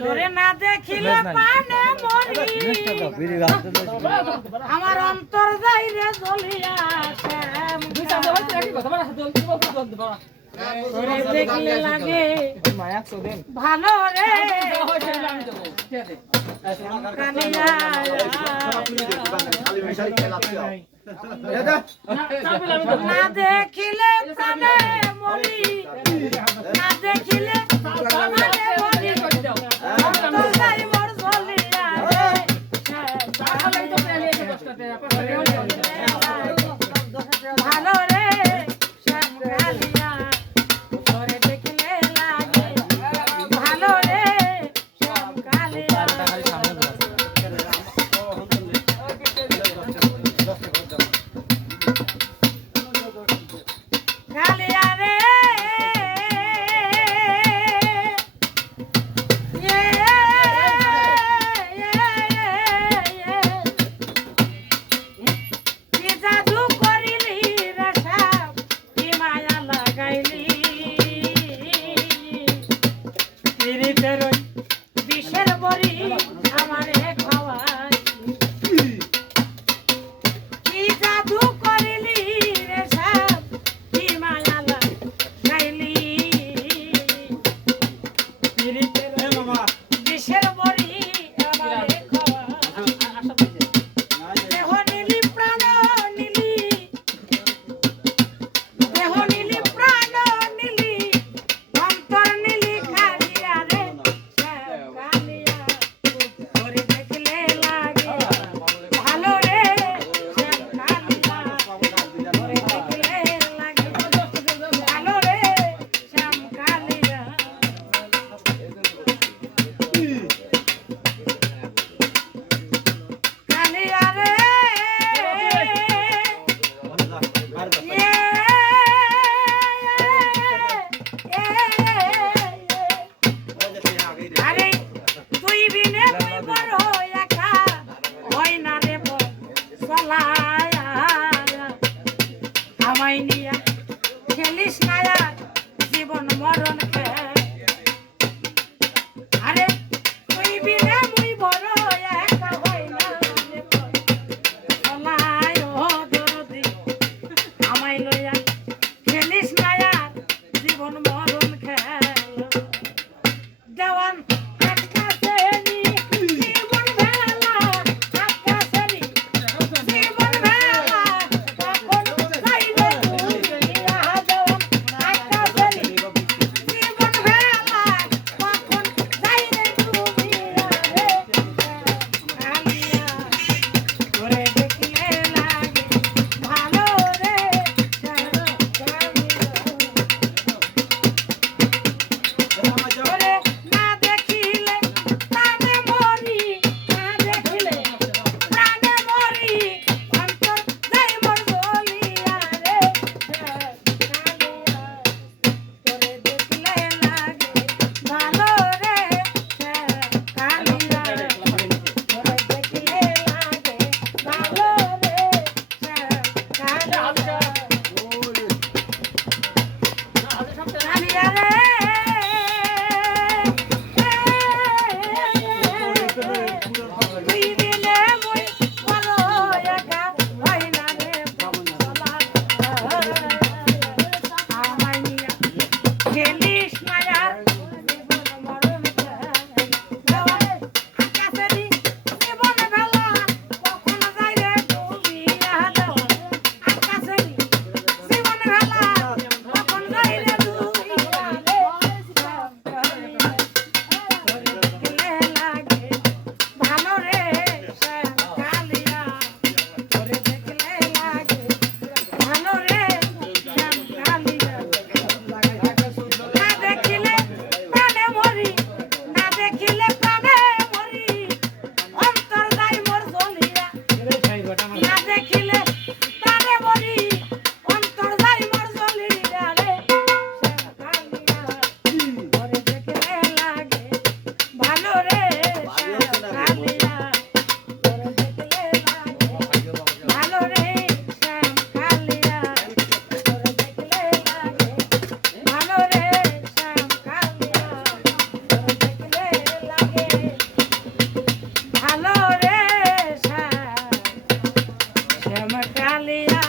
তোরে না দেখিলে পানে মরি আমার অন্তর যাই রে জ্বলিয়া তোরে দেখলে লাগে ভালো রে না দেখিলে প্রাণে মরি না দেখিলে প্রাণে মরি অন্তর যাই মোর জ্বলিয়া ভালো রে শ্যাম কালিয়া তোরে দেখলে লাগে ভালো রে শ্যাম কালিয়া কালিয়া রে কি জাদু করিলি রে শ্যাম কি মায়া লাগাইলি পিরিতের ওই বিষের বড়ি আমারে খাওয়াই কি জাদু করিলি রে শ্যাম কি মায়া লাগাইলি পিরিতের বিষের বড়ি আমারে খাওয়াই দেহ নিলি প্রাণ নিলি দেহ নিলি প্রাণ নিলি অন্তর নিলি কালিয়া রে শ্যাম কালিয়া তোরে দেখলে লাগে ভালো রে শ্যাম কালিয়া তোরে দেখলে লাগে ভালো রে শ্যাম কালিয়া কালিয়া রে আরে তুই বিনে তুই বড় একা হয় না রে চলায়া আমায় নিয়া খেলিস না আর জীবন মরণ খেল আরে তুই বিনে মুই বড় একা হয় না রে চলায় ও দরদি আমায় লইয়া খেলিস না আর জীবন মরণ খেল দেওয়ান আকাশেরি জীবন ভেলা আকাশেরি জীবন ভেলা কখন যাইবে দুনিয়া দেওয়ান আকাশেরি জীবন শ্যাম কালিয়া